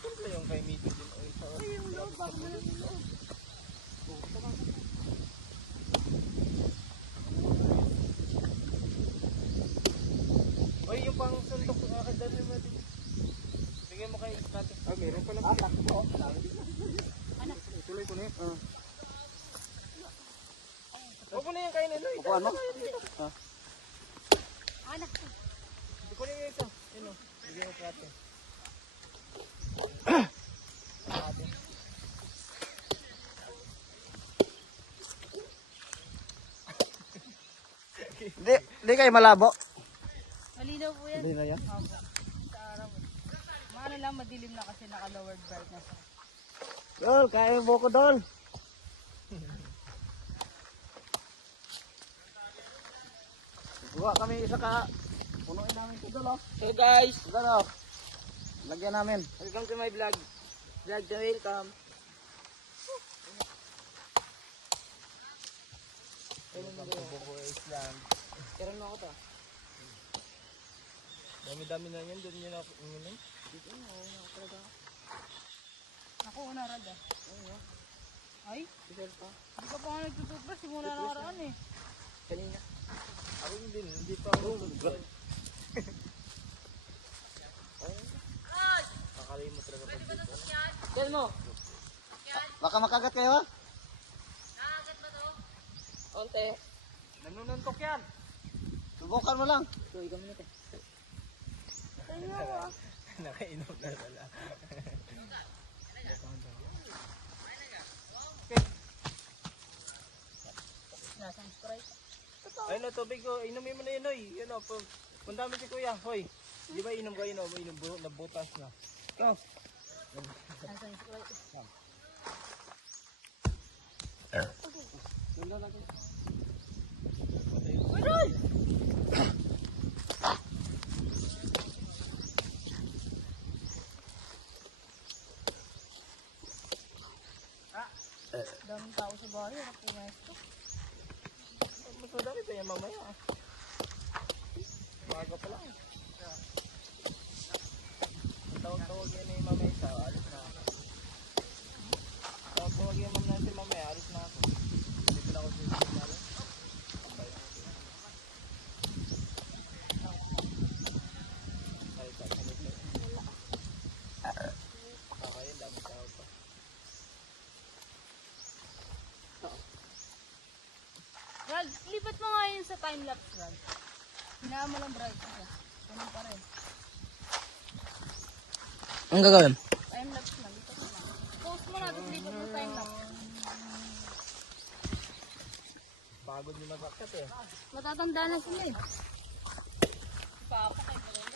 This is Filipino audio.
Ito yung kay Mito din. Ay, yung loob. Baka mo lang yung loob. Oy, yung pang sundok na kadali mo din. Bigay mo kay Scotty. Ah, meron pala. Anak. Tuloy ko na yun. Huwag mo na yung kainin. Upuan mo? Anak. Hindi ko na yung isa. Yun o. Bigay mo Scotty. Hindi kayo malabo. Malinaw po yan. Hindi na yan. Opo. Sa araw. Maano lang, madilim na kasi naka-lowered brightness. Dol, kain mo ko, Dol. Buha kami isa ka. Punuin namin ito, Dol. So guys, Dol, oh. Lagyan namin. welcome to my vlog. Vlog to welcome. Kailan mo ako to? Dami-dami na yan. Doon yun ako. Dito na ako talaga. Ako, una rada. Ay, Isel pa. hindi ka pa nga nagtutubras. Simula na karaan eh. Kanina. Ako din. Hindi pa ako. Kakalimot talaga pag dito. Tel mo. Baka makagat kayo, ha? Onte. Nanununtok yan. Subukan mo lang. So, ikaw muna. Nakainom na pala. Nasang Sprite. Ayun na, tubig ko. Inumin mo na yun, oy. Yun o. Punta mo si kuya. Hoy. Di ba inom ka yun o? Nabutas na. Ikaw. Nasang Sprite. Ganda natin. Daming tao sa bahay. Harap pumesto. Mas madami pa yan mamaya. Bago pa lang. Tawag-tawag yan eh mamaya sa alis na ako. Tawag-tawag yan natin mamaya. Alis na ako. Dito na ako sa sinalo. Okay, dami tao pa. Rag, lipat mo nga yun sa time-lapse, Rag. Hinaan mo lang bright siya. Ganun pa rin. Ang gagawin? Time-lapse na, lipat mo lang. Post mo na, tapos lipat mo time-lapse. Pagod ni Masakat eh. Matatanda na sila eh. Papakay pa rin.